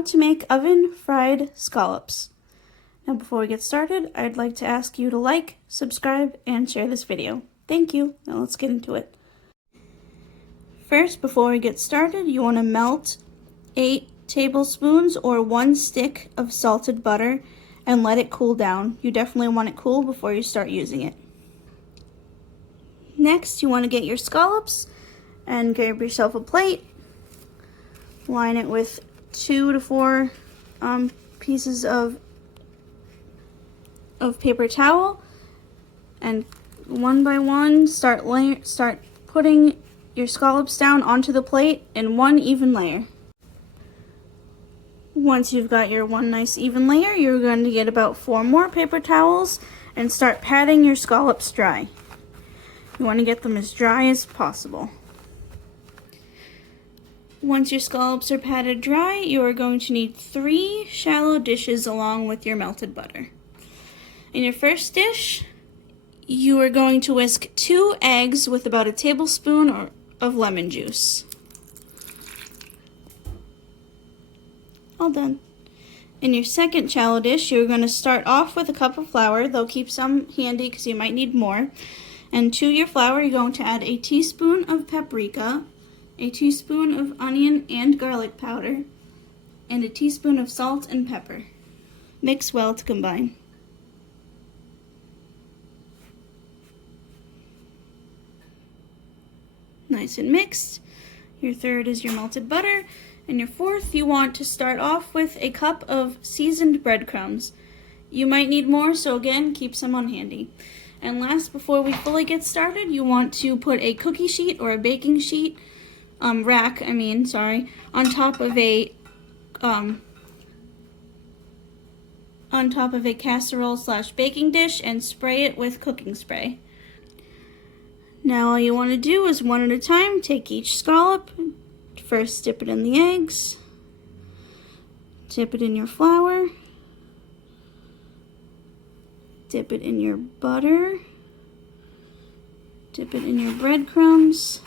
how to make oven fried scallops. Now before we get started, I'd like to ask you to like, subscribe, and share this video. Thank you. Now let's get into it. First, before we get started, you want to melt 8 tablespoons or 1 stick of salted butter and let it cool down. You definitely want it cool before you start using it. Next, you want to get your scallops and grab yourself a plate. Line it with 2 to 4 pieces of paper towel, and one by one start putting your scallops down onto the plate in one even layer. Once you've got your one nice even layer, you're going to get about 4 more paper towels and start patting your scallops dry. You want to get them as dry as possible. Once your scallops are patted dry, you are going to need 3 shallow dishes along with your melted butter. In your first dish, you are going to whisk 2 eggs with about a tablespoon of lemon juice. All done. In your second shallow dish, you're going to start off with a cup of flour. They'll keep some handy because you might need more. And to your flour, you're going to add a teaspoon of paprika, a teaspoon of onion and garlic powder, and a teaspoon of salt and pepper. Mix well to combine. Nice and mixed. Your third is your melted butter. And your fourth, you want to start off with a cup of seasoned breadcrumbs. You might need more, so again, keep some on handy. And last, before we fully get started, you want to put a cookie sheet or a baking sheet, rack, on top of a casserole/baking dish and spray it with cooking spray. Now all you want to do is one at a time, take each scallop, first dip it in the eggs, dip it in your flour, dip it in your butter, dip it in your breadcrumbs,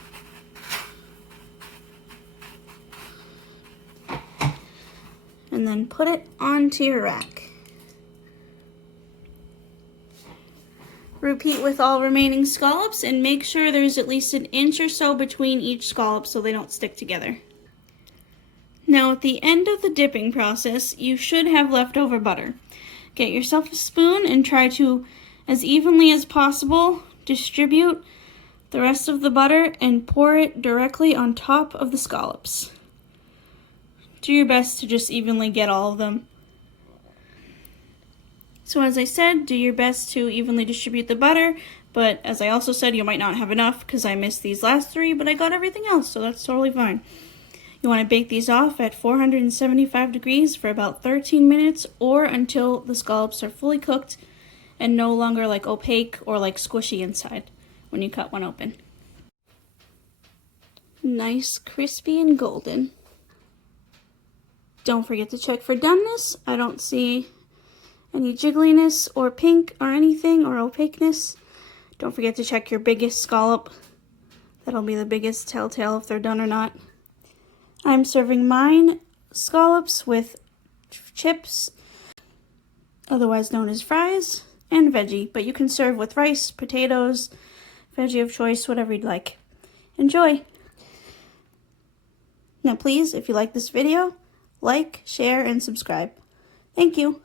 and then put it onto your rack. Repeat with all remaining scallops and make sure there's at least an inch or so between each scallop so they don't stick together. Now at the end of the dipping process, you should have leftover butter. Get yourself a spoon and try to, as evenly as possible, distribute the rest of the butter and pour it directly on top of the scallops. Do your best to just evenly get all of them. So as I said, do your best to evenly distribute the butter, but as I also said, you might not have enough because I missed these last 3, but I got everything else, so that's totally fine. You want to bake these off at 475 degrees for about 13 minutes or until the scallops are fully cooked and no longer like opaque or like squishy inside when you cut one open. Nice, crispy, and golden. Don't forget to check for doneness. I don't see any jiggliness or pink or anything or opaqueness. Don't forget to check your biggest scallop. That'll be the biggest telltale if they're done or not. I'm serving mine scallops with chips, otherwise known as fries, and veggie, but you can serve with rice, potatoes, veggie of choice, whatever you'd like. Enjoy! Now please, if you like this video, like, share, and subscribe. Thank you!